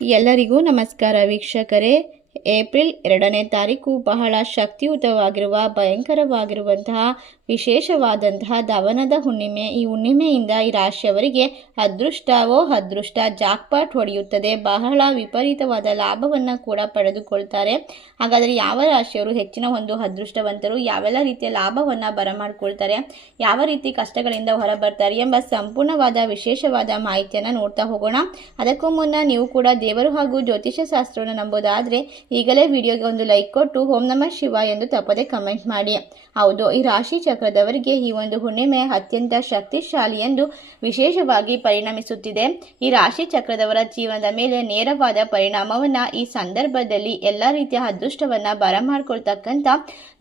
ಎಲ್ಲರಿಗೂ ನಮಸ್ಕಾರ ವೀಕ್ಷಕರೇ. ಏಪ್ರಿಲ್ 2ನೇ ತಾರೀಕು ಬಹಳ ಶಕ್ತಿಯುತವಾಗಿರುವ ಭಯಂಕರವಾಗಿರುವಂತಹ ವಿಶೇಷವಾದಂತಹ ದವನದ ಹುಣ್ಣಿಮೆ. ಈ ಹುಣ್ಣಿಮೆಯಿಂದ ಈ ರಾಶಿಯವರಿಗೆ ಅದೃಷ್ಟವೋ ಅದೃಷ್ಟ ಜಾಕ್ಪಾಟ್ ಹೊಡೆಯುತ್ತದೆ. ಬಹಳ ವಿಪರೀತವಾದ ಲಾಭವನ್ನು ಕೂಡ ಪಡೆದುಕೊಳ್ತಾರೆ. ಹಾಗಾದರೆ ಯಾವ ರಾಶಿಯವರು ಹೆಚ್ಚಿನ ಒಂದು ಅದೃಷ್ಟವಂತರು, ಯಾವೆಲ್ಲ ರೀತಿಯ ಲಾಭವನ್ನು ಬರಮಾಡ್ಕೊಳ್ತಾರೆ, ಯಾವ ರೀತಿ ಕಷ್ಟಗಳಿಂದ ಹೊರಬರ್ತಾರೆ ಎಂಬ ಸಂಪೂರ್ಣವಾದ ವಿಶೇಷವಾದ ಮಾಹಿತಿಯನ್ನು ನೋಡ್ತಾ ಹೋಗೋಣ. ಅದಕ್ಕೂ ಮುನ್ನ ನೀವು ಕೂಡ ದೇವರು ಹಾಗೂ ಜ್ಯೋತಿಷ್ಯ ಶಾಸ್ತ್ರವನ್ನು ನಂಬೋದಾದರೆ ಈಗಲೇ ವಿಡಿಯೋಗೆ ಒಂದು ಲೈಕ್ ಕೊಟ್ಟು ಓಂ ನಮಃ ಶಿವ ಎಂದು ತಪ್ಪದೆ ಕಮೆಂಟ್ ಮಾಡಿ. ಹೌದು, ಈ ರಾಶಿ ಚಕ್ರದವರಿಗೆ ಈ ಒಂದು ಹುಣ್ಣಿಮೆ ಅತ್ಯಂತ ಶಕ್ತಿಶಾಲಿ ಎಂದು ವಿಶೇಷವಾಗಿ ಪರಿಣಮಿಸುತ್ತಿದೆ. ಈ ರಾಶಿ ಚಕ್ರದವರ ಜೀವನದ ಮೇಲೆ ನೇರವಾದ ಪರಿಣಾಮವನ್ನು ಈ ಸಂದರ್ಭದಲ್ಲಿ ಎಲ್ಲ ರೀತಿಯ ಅದೃಷ್ಟವನ್ನು ಬರಮಾಡ್ಕೊಳ್ತಕ್ಕಂಥ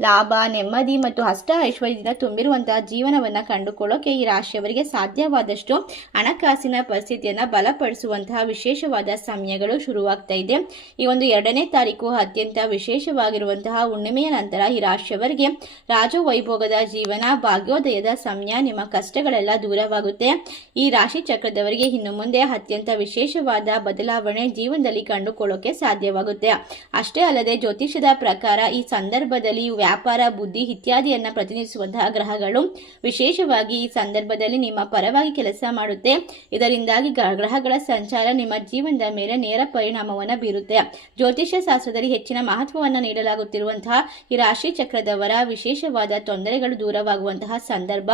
ಲಾಭ, ನೆಮ್ಮದಿ ಮತ್ತು ಅಷ್ಟ ಐಶ್ವರ್ಯದಿಂದ ತುಂಬಿರುವಂತಹ ಜೀವನವನ್ನು ಕಂಡುಕೊಳ್ಳೋಕೆ ಈ ರಾಶಿಯವರಿಗೆ ಸಾಧ್ಯವಾದಷ್ಟು ಹಣಕಾಸಿನ ಪರಿಸ್ಥಿತಿಯನ್ನು ಬಲಪಡಿಸುವಂತಹ ವಿಶೇಷವಾದ ಸಮಯಗಳು ಶುರುವಾಗ್ತಾ ಇದೆ. ಈ ಒಂದು 2ನೇ ತಾರೀಕು ಅತ್ಯಂತ ವಿಶೇಷವಾಗಿರುವಂತಹ ಹುಣ್ಣಿಮೆಯ ನಂತರ ಈ ರಾಶಿಯವರಿಗೆ ರಾಜವೈಭೋಗದ ಜೀವನ, ಭಾಗ್ಯೋದಯದ ಸಮಯ, ನಿಮ್ಮ ಕಷ್ಟಗಳೆಲ್ಲ ದೂರವಾಗುತ್ತೆ. ಈ ರಾಶಿ ಚಕ್ರದವರಿಗೆ ಇನ್ನು ಮುಂದೆ ಅತ್ಯಂತ ವಿಶೇಷವಾದ ಬದಲಾವಣೆ ಜೀವನದಲ್ಲಿ ಕಂಡುಕೊಳ್ಳೋಕೆ ಸಾಧ್ಯವಾಗುತ್ತೆ. ಅಷ್ಟೇ ಅಲ್ಲದೆ ಜ್ಯೋತಿಷ್ಯದ ಪ್ರಕಾರ ಈ ಸಂದರ್ಭದಲ್ಲಿ ವ್ಯಾಪಾರ, ಬುದ್ಧಿ ಇತ್ಯಾದಿಯನ್ನು ಪ್ರತಿನಿಧಿಸುವಂತಹ ಗ್ರಹಗಳು ವಿಶೇಷವಾಗಿ ಈ ಸಂದರ್ಭದಲ್ಲಿ ನಿಮ್ಮ ಪರವಾಗಿ ಕೆಲಸ ಮಾಡುತ್ತೆ. ಇದರಿಂದಾಗಿ ಗ್ರಹಗಳ ಸಂಚಾರ ನಿಮ್ಮ ಜೀವನದ ಮೇಲೆ ನೇರ ಪರಿಣಾಮವನ್ನು ಬೀರುತ್ತೆ. ಜ್ಯೋತಿಷ್ಯ ಶಾಸ್ತ್ರದಲ್ಲಿ ಹೆಚ್ಚಿನ ಮಹತ್ವವನ್ನು ನೀಡಲಾಗುತ್ತಿರುವಂತಹ ಈ ರಾಶಿ ಚಕ್ರದವರ ವಿಶೇಷವಾದ ತೊಂದರೆಗಳು ದೂರವಾಗುವಂತಹ ಸಂದರ್ಭ,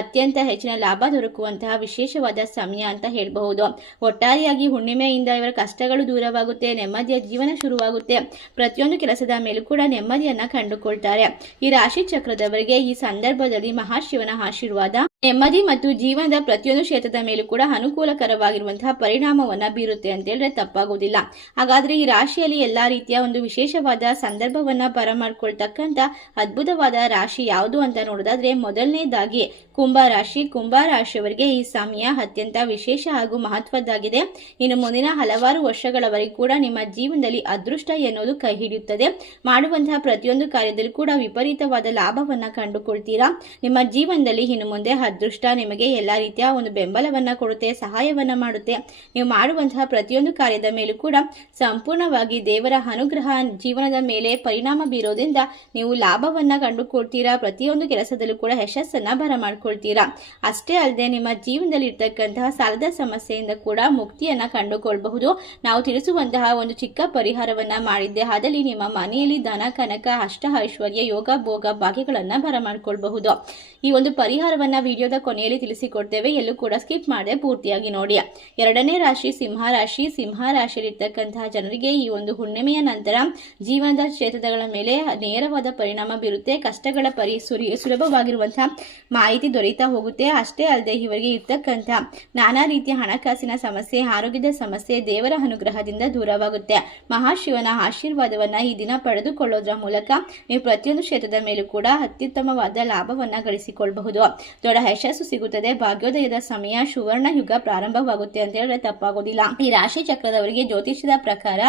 ಅತ್ಯಂತ ಹೆಚ್ಚಿನ ಲಾಭ ದೊರಕುವಂತಹ ವಿಶೇಷವಾದ ಸಮಯ ಅಂತ ಹೇಳಬಹುದು. ಒಟ್ಟಾರೆಯಾಗಿ ಹುಣ್ಣಿಮೆಯಿಂದ ಇವರ ಕಷ್ಟಗಳು ದೂರವಾಗುತ್ತೆ, ನೆಮ್ಮದಿಯ ಜೀವನ ಶುರುವಾಗುತ್ತೆ. ಪ್ರತಿಯೊಂದು ಕೆಲಸದ ಮೇಲೂ ಕೂಡ ನೆಮ್ಮದಿಯನ್ನ ಕಂಡುಕೊಳ್ತಾರೆ. ಈ ರಾಶಿ ಚಕ್ರದವರಿಗೆ ಈ ಸಂದರ್ಭದಲ್ಲಿ ಮಹಾಶಿವನ ಆಶೀರ್ವಾದ ನೆಮ್ಮದಿ ಮತ್ತು ಜೀವನದ ಪ್ರತಿಯೊಂದು ಕ್ಷೇತ್ರದ ಮೇಲೂ ಕೂಡ ಅನುಕೂಲಕರವಾಗಿರುವಂತಹ ಪರಿಣಾಮವನ್ನ ಬೀರುತ್ತೆ ಅಂತ ಹೇಳಿದ್ರೆ ತಪ್ಪಾಗುವುದಿಲ್ಲ. ಹಾಗಾದ್ರೆ ಈ ರಾಶಿಯಲ್ಲಿ ಎಲ್ಲಾ ರೀತಿಯ ಒಂದು ವಿಶೇಷವಾದ ಸಂದರ್ಭವನ್ನ ಬರಮಾಡ್ಕೊಳ್ತಕ್ಕಂಥ ಅದ್ಭುತವಾದ ರಾಶಿ ಯಾವುದು ಅಂತ ನೋಡೋದಾದ್ರೆ ಮೊದಲನೇದಾಗಿ ಕುಂಭರಾಶಿ. ಕುಂಭರಾಶಿಯವರಿಗೆ ಈ ಸಮಯ ಅತ್ಯಂತ ವಿಶೇಷ ಹಾಗೂ ಮಹತ್ವದ್ದಾಗಿದೆ. ಇನ್ನು ಮುಂದಿನ ಹಲವಾರು ವರ್ಷಗಳವರೆಗೂ ಕೂಡ ನಿಮ್ಮ ಜೀವನದಲ್ಲಿ ಅದೃಷ್ಟ ಎನ್ನುವುದು ಕೈ ಹಿಡಿಯುತ್ತದೆ. ಮಾಡುವಂತಹ ಪ್ರತಿಯೊಂದು ಕಾರ್ಯದಲ್ಲಿ ಕೂಡ ವಿಪರೀತವಾದ ಲಾಭವನ್ನ ಕಂಡುಕೊಳ್ತೀರಾ. ನಿಮ್ಮ ಜೀವನದಲ್ಲಿ ಇನ್ನು ಮುಂದೆ ಅದೃಷ್ಟ ನಿಮಗೆ ಎಲ್ಲ ರೀತಿಯ ಒಂದು ಬೆಂಬಲವನ್ನ ಕೊಡುತ್ತೆ, ಸಹಾಯವನ್ನ ಮಾಡುತ್ತೆ. ನೀವು ಮಾಡುವಂತಹ ಪ್ರತಿಯೊಂದು ಕಾರ್ಯದ ಮೇಲೂ ಕೂಡ ಸಂಪೂರ್ಣವಾಗಿ ದೇವರ ಅನುಗ್ರಹ ಜೀವನದ ಮೇಲೆ ಪರಿಣಾಮ ಬೀರೋದ್ರಿಂದ ನೀವು ಲಾಭವನ್ನ ಕಂಡುಕೊಳ್ತೀರಾ. ಪ್ರತಿಯೊಂದು ಕೆಲಸದಲ್ಲೂ ಕೂಡ ಯಶಸ್ಸನ್ನ ಬರಮಾಡ್ಕೊಳ್ತೀರಾ. ಅಷ್ಟೇ ಅಲ್ಲದೆ ನಿಮ್ಮ ಜೀವನದಲ್ಲಿ ಇರ್ತಕ್ಕಂತಹ ಸಾಲದ ಸಮಸ್ಯೆಯಿಂದ ಕೂಡ ಮುಕ್ತಿಯನ್ನ ಕಂಡುಕೊಳ್ಬಹುದು. ನಾವು ತಿಳಿಸುವಂತಹ ಒಂದು ಚಿಕ್ಕ ಪರಿಹಾರವನ್ನ ಮಾಡಿದ್ದೆ, ಅದರಲ್ಲಿ ನಿಮ್ಮ ಮನೆಯಲ್ಲಿ ಧನ, ಕನಕ, ಅಷ್ಟ ಐಶ್ವರ್ಯ, ಯೋಗ, ಭೋಗ, ಭಾಗ್ಯಗಳನ್ನ ಬರಮಾಡ್ಕೊಳ್ಬಹುದು. ಈ ಒಂದು ಪರಿಹಾರವನ್ನ ವಿಡಿಯೋದ ಕೊನೆಯಲ್ಲಿ ತಿಳಿಸಿಕೊಡ್ತೇವೆ, ಎಲ್ಲೂ ಕೂಡ ಸ್ಕಿಪ್ ಮಾಡದೆ ಪೂರ್ತಿಯಾಗಿ ನೋಡಿ. 2ನೇ ರಾಶಿ ಸಿಂಹರಾಶಿ. ಸಿಂಹರಾಶಿಯಲ್ಲಿರ್ತಕ್ಕಂತಹ ಜನರಿಗೆ ಈ ಒಂದು ಹುಣ್ಣಿಮೆಯ ನಂತರ ಜೀವನದ ಕ್ಷೇತ್ರಗಳ ಮೇಲೆ ನೇರವಾದ ಪರಿಣಾಮ ಬೀರುತ್ತೆ. ಕಷ್ಟಗಳ ಸುಲಭವಾಗಿರುವಂತಹ ಮಾಹಿತಿ ದೊರೆಯುತ್ತಾ ಹೋಗುತ್ತೆ. ಅಷ್ಟೇ ಅಲ್ಲದೆ ಇವರಿಗೆ ಇರ್ತಕ್ಕಂಥ ನಾನಾ ರೀತಿಯ ಹಣಕಾಸಿನ ಸಮಸ್ಯೆ, ಆರೋಗ್ಯದ ಸಮಸ್ಯೆ ದೇವರ ಅನುಗ್ರಹದಿಂದ ದೂರವಾಗುತ್ತೆ. ಮಹಾಶಿವನ ಆಶೀರ್ವಾದವನ್ನ ಈ ದಿನ ಪಡೆದುಕೊಳ್ಳೋದ್ರ ಮೂಲಕ ನೀವು ಪ್ರತಿಯೊಂದು ಕ್ಷೇತ್ರದ ಮೇಲೂ ಕೂಡ ಅತ್ಯುತ್ತಮವಾದ ಲಾಭವನ್ನ ಗಳಿಸಿಕೊಳ್ಳಬಹುದು. ದೊಡ್ಡ ಯಶಸ್ಸು ಸಿಗುತ್ತದೆ. ಭಾಗ್ಯೋದಯದ ಸಮಯ, ಸುವರ್ಣ ಯುಗ ಪ್ರಾರಂಭವಾಗುತ್ತೆ ಅಂತ ಹೇಳಿದ್ರೆ ತಪ್ಪಾಗೋದಿಲ್ಲ. ಈ ರಾಶಿ ಚಕ್ರದವರಿಗೆ ಜ್ಯೋತಿಷ್ಯದ ಪ್ರಕಾರ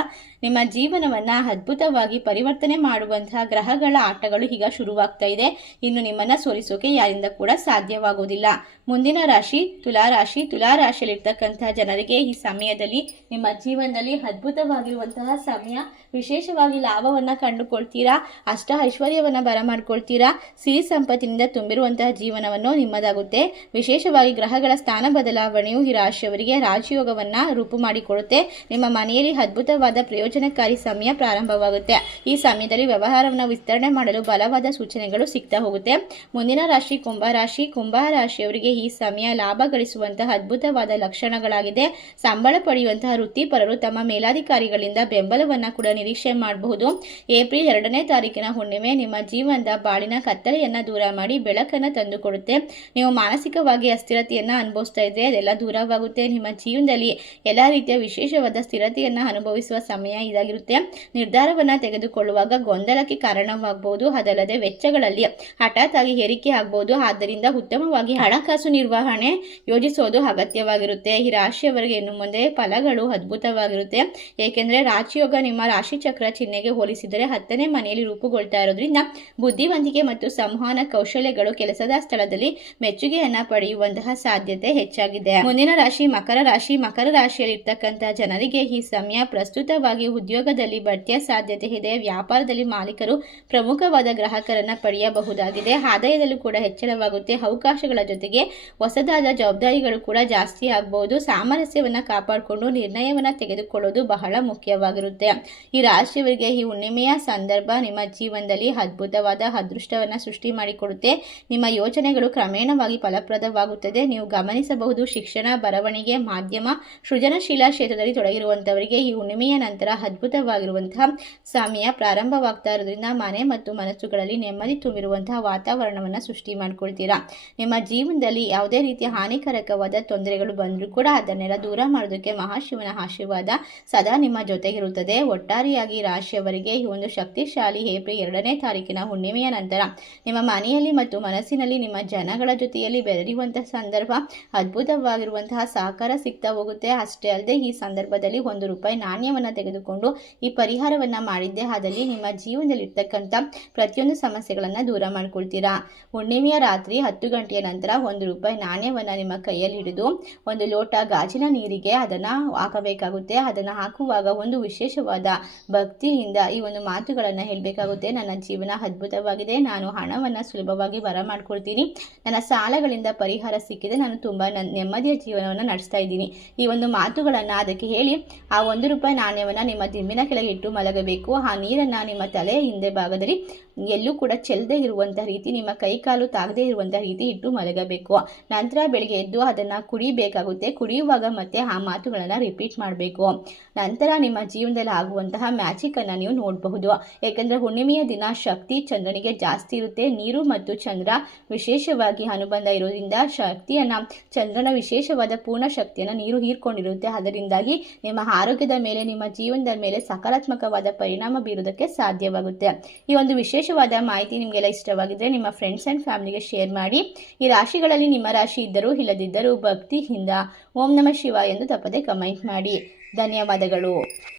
ನಿಮ್ಮ ಜೀವನವನ್ನ ಅದ್ಭುತವಾಗಿ ಪರಿವರ್ತನೆ ಮಾಡುವಂತಹ ಗ್ರಹಗಳ ಆಟಗಳು ಈಗ ಶುರುವಾಗ್ತಾ ಇದೆ. ಇನ್ನು ನಿಮ್ಮನ್ನ ಸೋಲಿಸೋಕೆ ಯಾರಿಂದ ಕೂಡ ಸಾಧ್ಯವಾಗುವುದಿಲ್ಲ. ಮುಂದಿನ ರಾಶಿ ತುಲಾರಾಶಿ. ತುಲಾರಾಶಿಯಲ್ಲಿರ್ತಕ್ಕಂತಹ ಜನರಿಗೆ ಈ ಸಮಯದಲ್ಲಿ ನಿಮ್ಮ ಜೀವನದಲ್ಲಿ ಅದ್ಭುತವಾಗಿರುವಂತಹ ಸಮಯ, ವಿಶೇಷವಾಗಿ ಲಾಭವನ್ನ ಕಂಡುಕೊಳ್ತೀರಾ. ಅಷ್ಟ ಐಶ್ವರ್ಯವನ್ನ ಬರಮಾಡ್ಕೊಳ್ತೀರಾ. ಸಿರಿ ಸಂಪತ್ತಿನಿಂದ ತುಂಬಿರುವಂತಹ ಜೀವನವನ್ನು ನಿಮ್ಮದಾಗುತ್ತೆ. ವಿಶೇಷವಾಗಿ ಗ್ರಹಗಳ ಸ್ಥಾನ ಬದಲಾವಣೆಯು ಈ ರಾಶಿಯವರಿಗೆ ರಾಜಯೋಗವನ್ನ ರೂಪು ಮಾಡಿಕೊಡುತ್ತೆ. ನಿಮ್ಮ ಮನೆಯಲ್ಲಿ ಅದ್ಭುತವಾದ ಪ್ರಯೋಜನಕಾರಿ ಸಮಯ ಪ್ರಾರಂಭವಾಗುತ್ತೆ. ಈ ಸಮಯದಲ್ಲಿ ವ್ಯವಹಾರವನ್ನು ವಿಸ್ತರಣೆ ಮಾಡಲು ಬಲವಾದ ಸೂಚನೆಗಳು ಸಿಗ್ತಾ ಹೋಗುತ್ತೆ. ಮುಂದಿನ ರಾಶಿ ಕುಂಭರಾಶಿ. ಕುಂಭರಾಶಿಯವರಿಗೆ ಈ ಸಮಯ ಲಾಭ ಗಳಿಸುವಂತಹ ಅದ್ಭುತವಾದ ಲಕ್ಷಣಗಳಾಗಿದೆ. ಸಂಬಳ ಪಡೆಯುವಂತಹ ವೃತ್ತಿಪರರು ತಮ್ಮ ಮೇಲಾಧಿಕಾರಿಗಳಿಂದ ಬೆಂಬಲವನ್ನ ಕೂಡ ನಿರೀಕ್ಷೆ ಮಾಡಬಹುದು. ಏಪ್ರಿಲ್ 2ನೇ ತಾರೀಕಿನ ಹುಣ್ಣಿಮೆ ನಿಮ್ಮ ಜೀವನದ ಬಾಳಿನ ಕತ್ತಲೆಯನ್ನ ದೂರ ಮಾಡಿ ಬೆಳಕನ್ನ ತಂದುಕೊಡುತ್ತೆ. ನೀವು ಮಾನಸಿಕವಾಗಿ ಅಸ್ಥಿರತೆಯನ್ನ ಅನುಭವಿಸ್ತಾ ಇದ್ರೆ ಅದೆಲ್ಲ ದೂರವಾಗುತ್ತೆ. ನಿಮ್ಮ ಜೀವನದಲ್ಲಿ ಎಲ್ಲಾ ರೀತಿಯ ವಿಶೇಷವಾದ ಸ್ಥಿರತೆಯನ್ನ ಅನುಭವಿಸುವ ಸಮಯ ಇದಾಗಿರುತ್ತೆ. ನಿರ್ಧಾರವನ್ನ ತೆಗೆದುಕೊಳ್ಳುವಾಗ ಗೊಂದಲಕ್ಕೆ ಕಾರಣವಾಗಬಹುದು. ಅದಲ್ಲದೆ ವೆಚ್ಚಗಳಲ್ಲಿ ಹಠಾತ್ ಆಗಿ ಏರಿಕೆ ಆಗಬಹುದು. ಆದ್ದರಿಂದ ಉತ್ತಮವಾಗಿ ಹಣಕಾಸು ನಿರ್ವಹಣೆ ಯೋಜಿಸೋದು ಅಗತ್ಯವಾಗಿರುತ್ತೆ. ಈ ರಾಶಿಯವರಿಗೆ ಇನ್ನು ಮುಂದೆ ಫಲಗಳು ಅದ್ಭುತವಾಗಿರುತ್ತೆ. ಏಕೆಂದ್ರೆ ರಾಜಯೋಗ ನಿಮ್ಮ ರಾಶಿ ಚಕ್ರ ಚಿಹ್ನೆಗೆ ಹೋಲಿಸಿದರೆ 10ನೇ ಮನೆಯಲ್ಲಿ ರೂಪುಗೊಳ್ತಾ ಇರೋದ್ರಿಂದ ಬುದ್ಧಿವಂತಿಕೆ ಮತ್ತು ಸಂವಹನ ಕೌಶಲ್ಯಗಳು ಕೆಲಸದ ಸ್ಥಳದಲ್ಲಿ ಮೆಚ್ಚುಗೆಯನ್ನ ಪಡೆಯುವಂತಹ ಸಾಧ್ಯತೆ ಹೆಚ್ಚಾಗಿದೆ. ಮುಂದಿನ ರಾಶಿ ಮಕರ ರಾಶಿ. ಮಕರ ರಾಶಿಯಲ್ಲಿ ಇರ್ತಕ್ಕಂತಹ ಜನರಿಗೆ ಈ ಸಮಯ ಪ್ರಸ್ತುತವಾಗಿ ಉದ್ಯೋಗದಲ್ಲಿ ಬಡ್ತಿಯ ಸಾಧ್ಯತೆ ಇದೆ. ವ್ಯಾಪಾರದಲ್ಲಿ ಮಾಲೀಕರು ಪ್ರಮುಖವಾದ ಗ್ರಾಹಕರನ್ನ ಪಡೆಯಬಹುದಾಗಿದೆ. ಆದಾಯದಲ್ಲೂ ಕೂಡ ಹೆಚ್ಚಳವಾಗುತ್ತೆ. ಅವಕಾಶಗಳ ಜೊತೆಗೆ ಹೊಸದಾದ ಜವಾಬ್ದಾರಿಗಳು ಕೂಡ ಜಾಸ್ತಿ ಆಗಬಹುದು. ಸಾಮರಸ್ಯವನ್ನ ಕಾಪಾಡಿಕೊಂಡು ನಿರ್ಣಯವನ್ನ ತೆಗೆದುಕೊಳ್ಳೋದು ಬಹಳ ಮುಖ್ಯವಾಗಿರುತ್ತೆ. ಈ ರಾಶಿಯವರಿಗೆ ಈ ಹುಣ್ಣಿಮೆಯ ಸಂದರ್ಭ ನಿಮ್ಮ ಜೀವನದಲ್ಲಿ ಅದ್ಭುತವಾದ ಅದೃಷ್ಟವನ್ನ ಸೃಷ್ಟಿ ಮಾಡಿಕೊಡುತ್ತೆ. ನಿಮ್ಮ ಯೋಚನೆಗಳು ಕ್ರಮೇಣವಾಗಿ ಫಲಪ್ರದವಾಗುತ್ತದೆ. ನೀವು ಗಮನಿಸಬಹುದು, ಶಿಕ್ಷಣ, ಬರವಣಿಗೆ, ಮಾಧ್ಯಮ, ಸೃಜನಶೀಲ ಕ್ಷೇತ್ರದಲ್ಲಿ ತೊಡಗಿರುವಂತವರಿಗೆ ಈ ಹುಣ್ಣಿಮೆಯ ನಂತರ ಅದ್ಭುತವಾಗಿರುವಂತಹ ಸಮಯ ಪ್ರಾರಂಭವಾಗ್ತಾ ಇರೋದ್ರಿಂದ ಮನೆ ಮತ್ತು ಮನಸ್ಸುಗಳಲ್ಲಿ ನೆಮ್ಮದಿ ತುಂಬಿರುವಂತಹ ವಾತಾವರಣವನ್ನ ಸೃಷ್ಟಿ ಮಾಡ್ಕೊಳ್ತೀರಾ. ನಿಮ್ಮ ಜೀವನದಲ್ಲಿ ಯಾವುದೇ ರೀತಿಯ ಹಾನಿಕಾರಕವಾದ ತೊಂದರೆಗಳು ಬಂದರೂ ಕೂಡ ಅದನ್ನೆಲ್ಲ ದೂರ ಮಾಡೋದಕ್ಕೆ ಮಹಾಶಿವನ ಆಶೀರ್ವಾದ ಸದಾ ನಿಮ್ಮ ಜೊತೆಗಿರುತ್ತದೆ. ಒಟ್ಟಾರೆಯಾಗಿ ರಾಶಿಯವರಿಗೆ ಈ ಒಂದು ಶಕ್ತಿಶಾಲಿ ಏಪ್ರಿಲ್ 2ನೇ ತಾರೀಕಿನ ಹುಣ್ಣಿಮೆಯ ನಂತರ ನಿಮ್ಮ ಮನೆಯಲ್ಲಿ ಮತ್ತು ಮನಸ್ಸಿನಲ್ಲಿ ನಿಮ್ಮ ಜನಗಳ ಜೊತೆಯಲ್ಲಿ ಬೆರೆಯುವಂತಹ ಸಂದರ್ಭ ಅದ್ಭುತವಾಗಿರುವಂತಹ ಸಹಕಾರ ಸಿಗ್ತಾ ಹೋಗುತ್ತೆ. ಅಷ್ಟೇ ಅಲ್ಲದೆ ಈ ಸಂದರ್ಭದಲ್ಲಿ ₹1 ನಾಣ್ಯವನ್ನು ತೆಗೆದುಕೊಂಡು ಈ ಪರಿಹಾರವನ್ನ ಮಾಡಿದ್ದೆ ಆದಲ್ಲಿ ನಿಮ್ಮ ಜೀವನದಲ್ಲಿ ಇರ್ತಕ್ಕಂಥ ಪ್ರತಿಯೊಂದು ಸಮಸ್ಯೆಗಳನ್ನು ದೂರ ಮಾಡ್ಕೊಳ್ತೀರಾ. ಹುಣ್ಣಿಮೆಯ ರಾತ್ರಿ 10 ಗಂಟೆಯ ನಂತರ ₹1 ನಾಣ್ಯವನ್ನು ನಿಮ್ಮ ಕೈಯಲ್ಲಿ ಹಿಡಿದು ಒಂದು ಲೋಟ ಗಾಜಿನ ನೀರಿಗೆ ಅದನ್ನು ಹಾಕಬೇಕಾಗುತ್ತೆ. ಅದನ್ನು ಹಾಕುವಾಗ ಒಂದು ವಿಶೇಷವಾದ ಭಕ್ತಿಯಿಂದ ಈ ಒಂದು ಮಾತುಗಳನ್ನು ಹೇಳಬೇಕಾಗುತ್ತೆ. ನನ್ನ ಜೀವನ ಅದ್ಭುತವಾಗಿದೆ. ನಾನು ಹಣವನ್ನು ಸುಲಭವಾಗಿ ಬರ ಮಾಡ್ಕೊಳ್ತೀನಿ. ನನ್ನ ಸಾಲಗಳಿಂದ ಪರಿಹಾರ ಸಿಕ್ಕಿದೆ. ನಾನು ತುಂಬ ನೆಮ್ಮದಿಯ ಜೀವನವನ್ನು ನಡೆಸ್ತಾ ಇದ್ದೀನಿ. ಈ ಒಂದು ಮಾತುಗಳನ್ನು ಅದಕ್ಕೆ ಹೇಳಿ ಆ ₹1 ನಾಣ್ಯವನ್ನು ನಿಮ್ಮ ದಿಂಬಿನ ಕೆಳಗೆ ಇಟ್ಟು ಮಲಗಬೇಕು. ಆ ನೀರನ್ನು ನಿಮ್ಮ ತಲೆಯ ಹಿಂದೆ ಭಾಗದಲ್ಲಿ ಎಲ್ಲೂ ಕೂಡ ಚೆಲ್ಲದೆ ಇರುವಂತಹ ರೀತಿ, ನಿಮ್ಮ ಕೈ ಕಾಲು ತಾಗದೇ ಇರುವಂತಹ ರೀತಿ ಇಟ್ಟು ಮಲಗಬೇಕು. ನಂತರ ಬೆಳಿಗ್ಗೆ ಎದ್ದು ಅದನ್ನು ಕುಡಿಬೇಕಾಗುತ್ತೆ. ಕುಡಿಯುವಾಗ ಮತ್ತೆ ಆ ಮಾತುಗಳನ್ನು ರಿಪೀಟ್ ಮಾಡಬೇಕು. ನಂತರ ನಿಮ್ಮ ಜೀವನದಲ್ಲಿ ಆಗುವಂತಹ ಮ್ಯಾಜಿಕನ್ನು ನೀವು ನೋಡಬಹುದು. ಯಾಕೆಂದರೆ ಹುಣ್ಣಿಮೆಯ ದಿನ ಶಕ್ತಿ ಚಂದ್ರನಿಗೆ ಜಾಸ್ತಿ ಇರುತ್ತೆ. ನೀರು ಮತ್ತು ಚಂದ್ರ ವಿಶೇಷವಾಗಿ ಅನುಬಂಧ ಇರೋದ್ರಿಂದ ಶಕ್ತಿಯನ್ನು, ಚಂದ್ರನ ವಿಶೇಷವಾದ ಪೂರ್ಣ ಶಕ್ತಿಯನ್ನು ನೀರು ಹೀರ್ಕೊಂಡಿರುತ್ತೆ. ಅದರಿಂದಾಗಿ ನಿಮ್ಮ ಆರೋಗ್ಯದ ಮೇಲೆ, ನಿಮ್ಮ ಜೀವನದ ಮೇಲೆ ಸಕಾರಾತ್ಮಕವಾದ ಪರಿಣಾಮ ಬೀರುವುದಕ್ಕೆ ಸಾಧ್ಯವಾಗುತ್ತೆ. ಈ ಒಂದು ವಿಶೇಷವಾದ ಮಾಹಿತಿ ನಿಮಗೆಲ್ಲ ಇಷ್ಟವಾಗಿದ್ದರೆ ನಿಮ್ಮ ಫ್ರೆಂಡ್ಸ್ ಆ್ಯಂಡ್ ಫ್ಯಾಮಿಲಿಗೆ ಶೇರ್ ಮಾಡಿ. ಈ ರಾಶಿಗಳಲ್ಲಿ ನಿಮ್ಮ ರಾಶಿ ಇದ್ದರೂ ಇಲ್ಲದಿದ್ದರೂ ಭಕ್ತಿಯಿಂದ ಓಂ ನಮಃ ಶಿವಾಯ ಎಂದು ತಪ್ಪದೆ ಕಮೆಂಟ್ ಮಾಡಿ. ಧನ್ಯವಾದಗಳು.